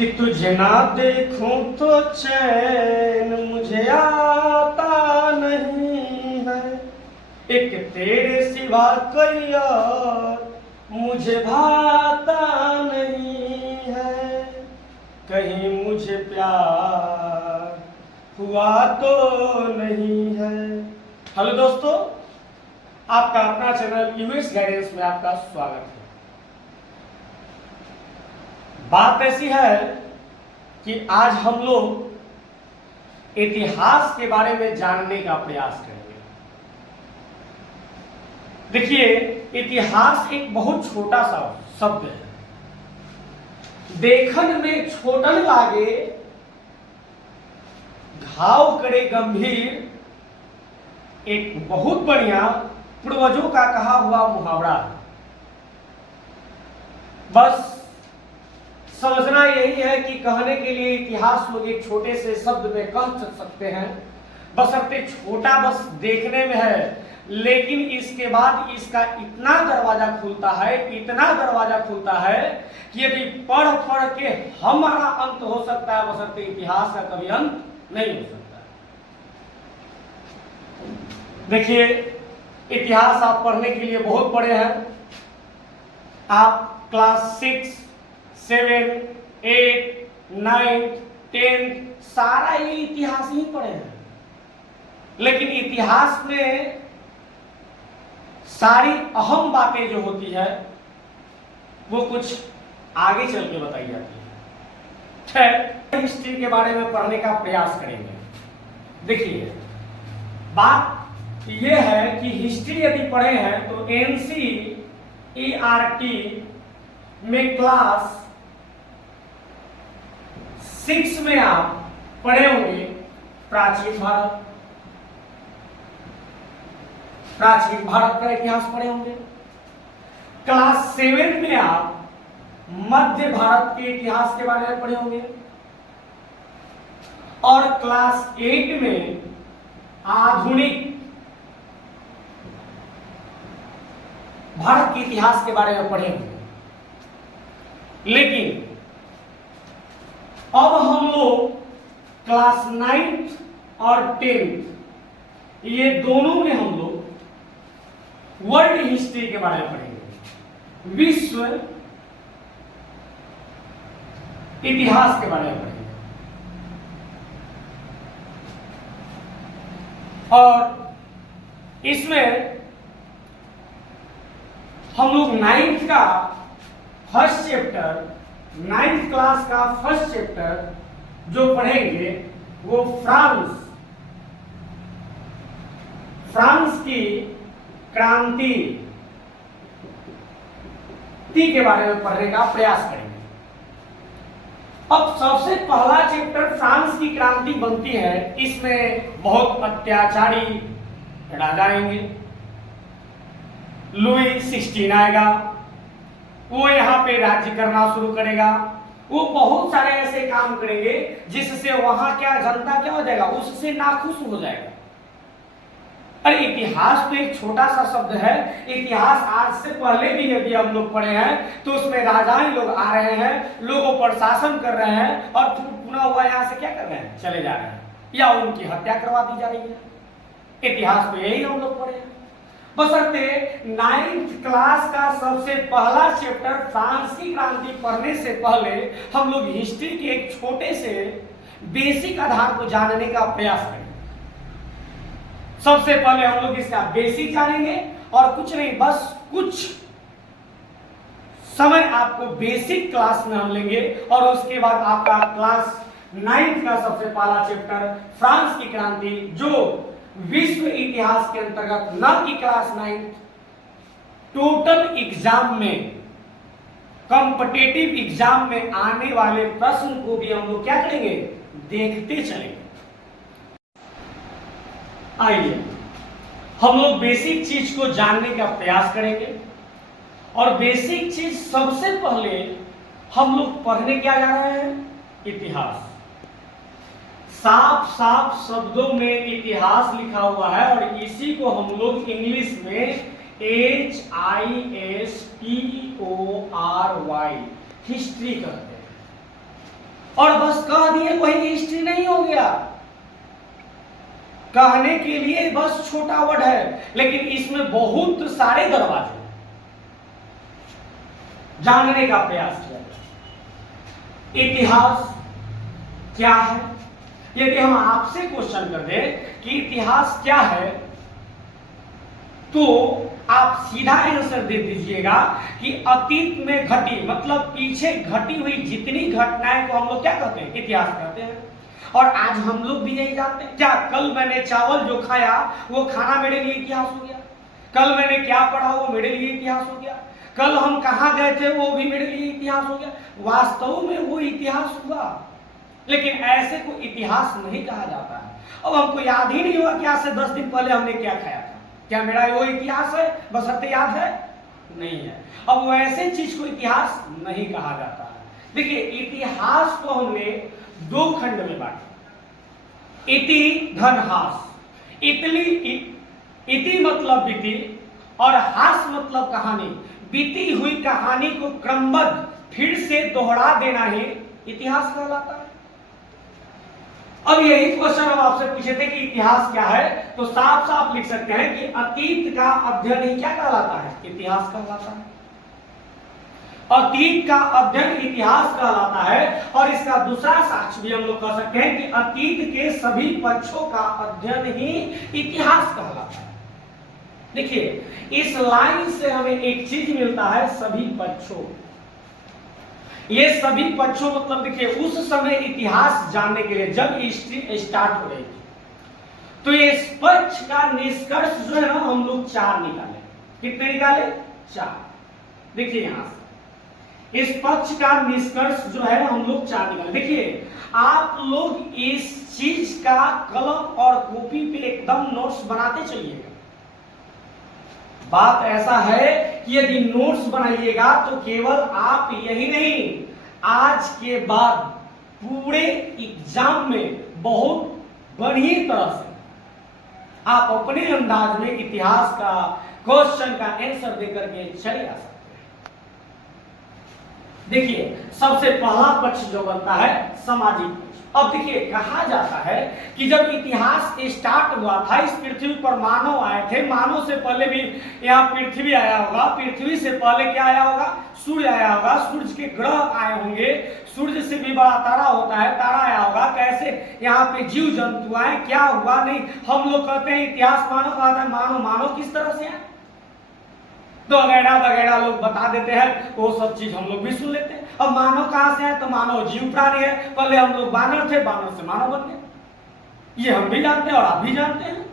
कि तुझे ना देखूं तो चैन मुझे आता नहीं है, एक तेरे सिवा कोई और मुझे भाता नहीं है, कहीं मुझे प्यार हुआ तो नहीं है। हेलो दोस्तों, आपका अपना चैनल यूएस गाइडेंस में आपका स्वागत है। बात ऐसी है कि आज हम लोग इतिहास के बारे में जानने का प्रयास करेंगे। देखिए, इतिहास एक बहुत छोटा सा शब्द है, देखन में छोटन लागे घाव करे गंभीर, एक बहुत बढ़िया पूर्वजों का कहा हुआ मुहावरा है। बस समझना यही है कि कहने के लिए इतिहास लोग एक छोटे से शब्द में कह सकते हैं, बशर्ते छोटा बस देखने में है, लेकिन इसके बाद इसका इतना दरवाजा खुलता है, इतना दरवाजा खुलता है कि यदि पढ़ पढ़ के हमारा अंत हो सकता है, बशर्ते इतिहास का कभी अंत नहीं हो सकता। देखिए, इतिहास आप पढ़ने के लिए बहुत पढ़े हैं, आप क्लास 6, 7, 8, 9, 10 सारा ये इतिहास ही पढ़े हैं, लेकिन इतिहास में सारी अहम बातें जो होती है वो कुछ आगे चल के बताई जाती है। फिर हिस्ट्री के बारे में पढ़ने का प्रयास करेंगे। देखिए, बात ये है कि हिस्ट्री यदि पढ़े हैं तो NCERT में क्लास 6 में आप पढ़े होंगे प्राचीन भारत, प्राचीन भारत का इतिहास पढ़े होंगे। क्लास 7 में आप मध्य भारत के इतिहास के बारे में पढ़े होंगे, और क्लास 8 में आधुनिक भारत के इतिहास के बारे में पढ़े होंगे। लेकिन अब हम लोग क्लास 9th और 10th ये दोनों में हम लोग वर्ल्ड हिस्ट्री के बारे में पढ़ेंगे, विश्व इतिहास के बारे में पढ़ेंगे। और इसमें हम लोग 9th का फर्स्ट चैप्टर, 9th क्लास का फर्स्ट चैप्टर जो पढ़ेंगे वो फ्रांस की क्रांति के बारे में पढ़ने का प्रयास करेंगे। अब सबसे पहला चैप्टर फ्रांस की क्रांति बनती है। इसमें बहुत अत्याचारी राजा आएंगे, लुई 16 आएगा, वो यहाँ पे राज्य करना शुरू करेगा। वो बहुत सारे ऐसे काम करेंगे जिससे वहां क्या जनता क्या हो जाएगा, उससे नाखुश हो जाएगा। अरे इतिहास तो एक छोटा सा शब्द है। इतिहास आज से पहले भी यदि हम लोग पढ़े हैं तो उसमें राजाएं लोग आ रहे हैं, लोगों पर शासन कर रहे हैं, और पुनः हुआ यहाँ से क्या कर रहे हैं, चले जा रहे हैं, या उनकी हत्या करवा दी जा रही है। इतिहास में यही हम लोग पढ़े हैं। बशर्ते 9th क्लास का सबसे पहला चैप्टर फ्रांस की क्रांति पढ़ने से पहले हम लोग हिस्ट्री के एक छोटे से बेसिक आधार को जानने का प्रयास करेंगे। सबसे पहले हम लोग इसका बेसिक जानेंगे, और कुछ नहीं, बस कुछ समय आपको बेसिक क्लास में हम लेंगे, और उसके बाद आपका क्लास 9th का सबसे पहला चैप्टर फ्रांस की क्रांति, जो विश्व इतिहास के अंतर्गत न कि क्लास 9th, टोटल एग्जाम में, कॉम्पिटिटिव एग्जाम में आने वाले प्रश्न को भी हम लोग क्या करेंगे, देखते चलेंगे। आइए हम लोग बेसिक चीज को जानने का प्रयास करेंगे। और बेसिक चीज सबसे पहले हम लोग पढ़ने क्या जा रहे हैं, इतिहास। साफ साफ शब्दों में इतिहास लिखा हुआ है, और इसी को हम लोग इंग्लिश में HISTORY हिस्ट्री कहते हैं। और बस कह दिए वही हिस्ट्री नहीं हो गया। कहने के लिए बस छोटा वर्ड है, लेकिन इसमें बहुत सारे दरवाजे जानने का प्रयास किया। इतिहास क्या है? यदि हम आपसे क्वेश्चन कर दें कि इतिहास क्या है, तो आप सीधा आंसर दे दीजिएगा कि अतीत में घटी, मतलब पीछे घटी हुई जितनी घटनाएं को हम लोग क्या कहते हैं? इतिहास कहते हैं। और आज हम लोग भी यही जानते हैं। क्या कल मैंने चावल जो खाया वो खाना मेरे लिए इतिहास हो गया? कल मैंने क्या पढ़ा वो मेरे लिए इतिहास हो गया? कल हम कहां गए थे वो भी मेरे लिए इतिहास हो गया? वास्तव में वो इतिहास हुआ, लेकिन ऐसे को इतिहास नहीं कहा जाता है। अब हमको याद ही नहीं हुआ कि आज से 10 दिन पहले हमने क्या खाया था। क्या मेरा वो इतिहास है? बशर्ते याद है? नहीं है। अब वैसे चीज को इतिहास नहीं कहा जाता है। देखिए, इतिहास को हमने दो खंड में बांटा। इति धन हास। इति मतलब बीती और हास मतलब कहानी। बीती हुई कहानी को क्रमबद्ध फिर से दोहरा देना ही इतिहास कहलाता है। अब यही क्वेश्चन हम आपसे पूछे थे कि इतिहास क्या है, तो साफ साफ लिख सकते हैं कि अतीत का अध्ययन ही क्या कहलाता है? इतिहास कहलाता है। अतीत का अध्ययन इतिहास कहलाता है। और इसका दूसरा साक्ष्य भी हम लोग कह सकते हैं कि अतीत के सभी पक्षों का अध्ययन ही इतिहास कहलाता है। देखिए, इस लाइन से हमें एक चीज मिलता है, सभी पक्षों। ये सभी पक्षों मतलब देखिए, उस समय इतिहास जानने के लिए जब हिस्ट्री स्टार्ट हो रही थी, तो ये पक्ष का निष्कर्ष जो है ना, हम लोग 4 निकाले। कितने निकाले? 4। देखिए यहां से इस पक्ष का निष्कर्ष जो है हम लोग 4 निकाले। देखिए, आप लोग इस चीज का कलम और कॉपी पे एकदम नोट्स बनाते चलिएगा। बात ऐसा है कि यदि नोट्स बनाइएगा तो केवल आप यही नहीं, आज के बाद पूरे एग्जाम में बहुत बढ़िया तरह से आप अपने अंदाज में इतिहास का क्वेश्चन का आंसर देकर के चले आ सकते हैं। देखिए, सबसे पहला पक्ष जो बनता है सामाजिक पक्ष। अब देखिए, कहा जाता है कि जब इतिहास स्टार्ट हुआ था, इस पृथ्वी पर मानव आए थे। मानव से पहले भी यहाँ पृथ्वी आया होगा। पृथ्वी से पहले क्या आया होगा? सूर्य आया होगा। सूर्य के ग्रह आए होंगे। सूर्य से भी बड़ा तारा होता है, तारा आया होगा। कैसे यहाँ पे जीव जंतु आए, क्या हुआ? नहीं, हम लोग कहते हैं इतिहास मानव कहता है। मानव किस तरह से है तो वगैरह वगैरह लोग बता देते हैं, वो सब चीज हम लोग भी सुन लेते हैं। अब मानव कहां से है? तो मानव जीव प्राणी है। पहले हम लोग बानर थे, बानर से मानव बन गए। ये हम भी जानते हैं और आप भी जानते हैं।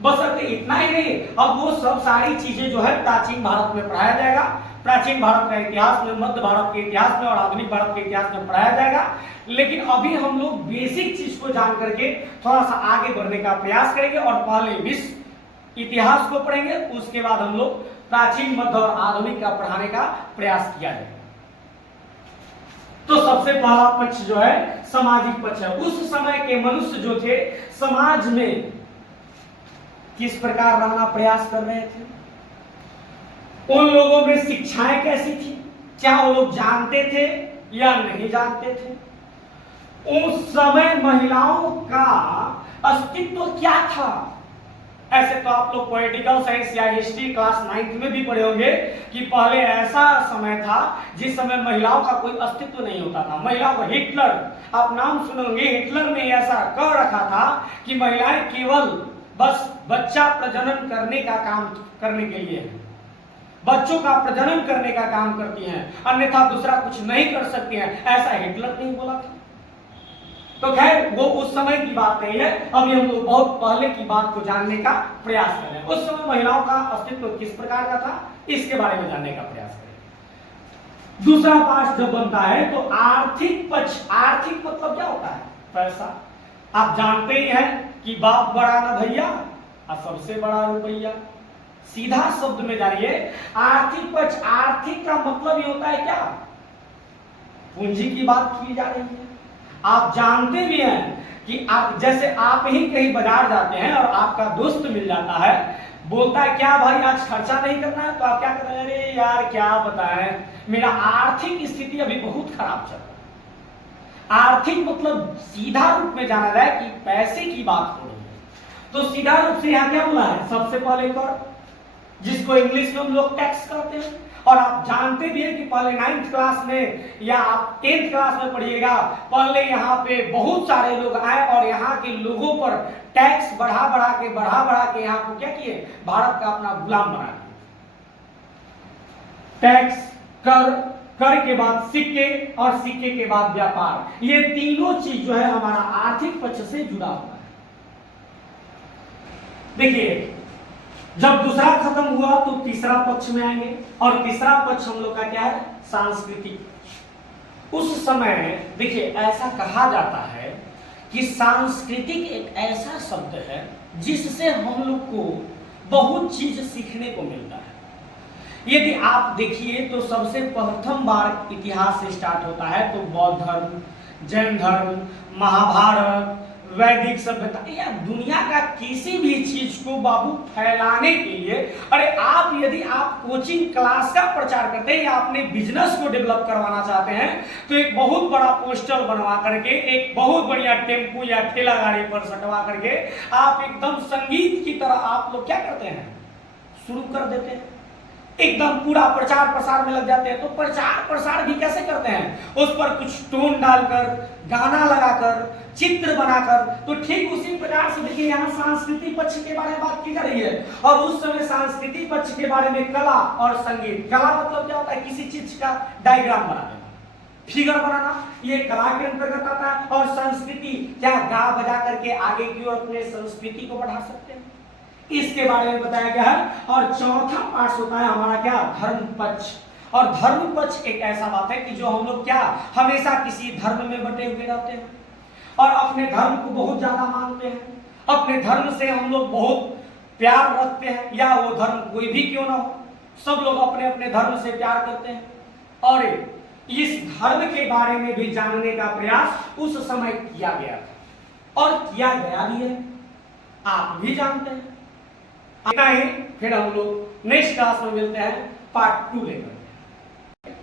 बस इतना ही नहीं, अब वो सब सारी चीजें जो है प्राचीन भारत में पढ़ाया जाएगा। प्राचीन भारत का इतिहास में, मध्य भारत के इतिहास में और आधुनिक भारत के इतिहास में पढ़ाया जाएगा। लेकिन अभी हम लोग बेसिक चीज को जान करके थोड़ा सा आगे बढ़ने का प्रयास करेंगे और पहले विश्व इतिहास को पढ़ेंगे, उसके बाद हम लोग प्राचीन, मध्य और आधुनिक का पढ़ाने का प्रयास किया जाएगा। तो सबसे पहला पक्ष जो है सामाजिक पक्ष है। उस समय के मनुष्य जो थे समाज में किस प्रकार रहना प्रयास कर रहे थे, उन लोगों में शिक्षाएं कैसी थी, क्या वो लोग जानते थे या नहीं जानते थे, उस समय महिलाओं का अस्तित्व क्या था। ऐसे तो आप लोग पॉलिटिकल साइंस या हिस्ट्री क्लास 9th में भी पढ़े होंगे कि पहले ऐसा समय था जिस समय महिलाओं का कोई अस्तित्व नहीं होता था। महिलाओं को हिटलर, आप नाम सुनोगे, हिटलर ने ऐसा कर रखा था कि महिलाएं केवल बस बच्चा प्रजनन करने का काम करने के लिए है, बच्चों का प्रजनन करने का काम करती हैं, अन्यथा दूसरा कुछ नहीं कर सकती हैं। ऐसा हिटलर ने बोला था। तो खैर, वो उस समय की बात नहीं है। अभी हम लोग बहुत पहले की बात को जानने का प्रयास कर रहे हैं। उस समय महिलाओं का अस्तित्व किस प्रकार का था, इसके बारे में जानने का प्रयास करें। दूसरा पाठ जब बनता है तो आर्थिक पक्ष। आर्थिक मतलब क्या होता है? पैसा। आप जानते ही हैं कि बाप बड़ा ना भैया और सबसे बड़ा रुपया। सीधा शब्द में जानिए, आर्थिक पक्ष। आर्थिक का मतलब ये होता है क्या? पूंजी की बात की जा रही है। आप जानते भी हैं कि आप जैसे आप ही कहीं बाजार जाते हैं और आपका दोस्त मिल जाता है, बोलता है क्या भाई आज खर्चा नहीं करना है, तो आप क्या कहते हैं? अरे यार क्या बताएं, मेरा आर्थिक स्थिति अभी बहुत खराब चल रहा है। आर्थिक मतलब सीधा रूप में जाना जाए कि पैसे की बात हो रही है तो सीधा रूप से यहाँ क्या बोला है, सबसे पहले कर, जिसको इंग्लिश में हम लोग टैक्स कहते हैं। और आप जानते भी हैं कि पहले 9th क्लास में या आप 10th क्लास में पढ़िएगा, पहले यहाँ पे बहुत सारे लोग आए और यहाँ के लोगों पर टैक्स बढ़ा बढ़ा के यहाँ को क्या किए, भारत का अपना गुलाम बना दिया। टैक्स, कर के बाद सिक्के और सिक्के के बाद व्यापार, ये तीनों चीज जो है हमारा आर्थिक पक्ष से जुड़ा हुआ है। देखिए जब दूसरा खत्म हुआ तो तीसरा पक्ष में आएंगे और तीसरा पक्ष हम लोग का क्या है, सांस्कृतिक। उस समय देखिए ऐसा कहा जाता है कि सांस्कृतिक एक ऐसा शब्द है जिससे हम लोग को बहुत चीज सीखने को मिलता है। यदि आप देखिए तो सबसे प्रथम बार इतिहास से स्टार्ट होता है तो बौद्ध धर्म, जैन धर्म, महाभारत, वैदिक सभ्यता या दुनिया का किसी भी चीज को बाबू फैलाने के लिए, अरे आप यदि आप कोचिंग क्लास का प्रचार करते हैं या अपने बिजनेस को डेवलप करवाना चाहते हैं तो एक बहुत बड़ा पोस्टर बनवा करके एक बहुत बढ़िया टेम्पू या ठेला गाड़ी पर सटवा करके आप एकदम संगीत की तरह आप लोग क्या करते हैं, शुरू कर देते हैं, एकदम पूरा प्रचार प्रसार में लग जाते हैं। तो प्रचार प्रसार भी कैसे करते हैं, उस पर कुछ टोन डालकर, गाना लगाकर, चित्र बनाकर। तो ठीक उसी प्रकार से देखिए यहाँ सांस्कृतिक पक्ष के बारे में बात की जा रही है और उस समय सांस्कृतिक पक्ष के बारे में कला और संगीत। कला मतलब क्या होता है, किसी चीज का डायग्राम बना देना, फिगर बनाना, ये कला के अंतर्गत आता है। और संस्कृति क्या, गा बजा करके आगे की ओर अपने संस्कृति को बढ़ा सकते हैं, इसके बारे में बताया गया है। और चौथा पार्ट होता है हमारा क्या, धर्म पक्ष। और धर्म पक्ष एक ऐसा बात है कि जो हम लोग क्या हमेशा किसी धर्म में बटे हुए रहते हैं और अपने धर्म को बहुत ज्यादा मानते हैं, अपने धर्म से हम लोग बहुत प्यार रखते हैं, या वो धर्म कोई भी क्यों ना हो, सब लोग अपने अपने धर्म से प्यार करते हैं। और इस धर्म के बारे में भी जानने का प्रयास उस समय किया गया था और किया गया भी है, आप भी जानते हैं। इतना ही, फिर हम लोग नेक्स्ट क्लास में मिलते हैं पार्ट 2 लेकर।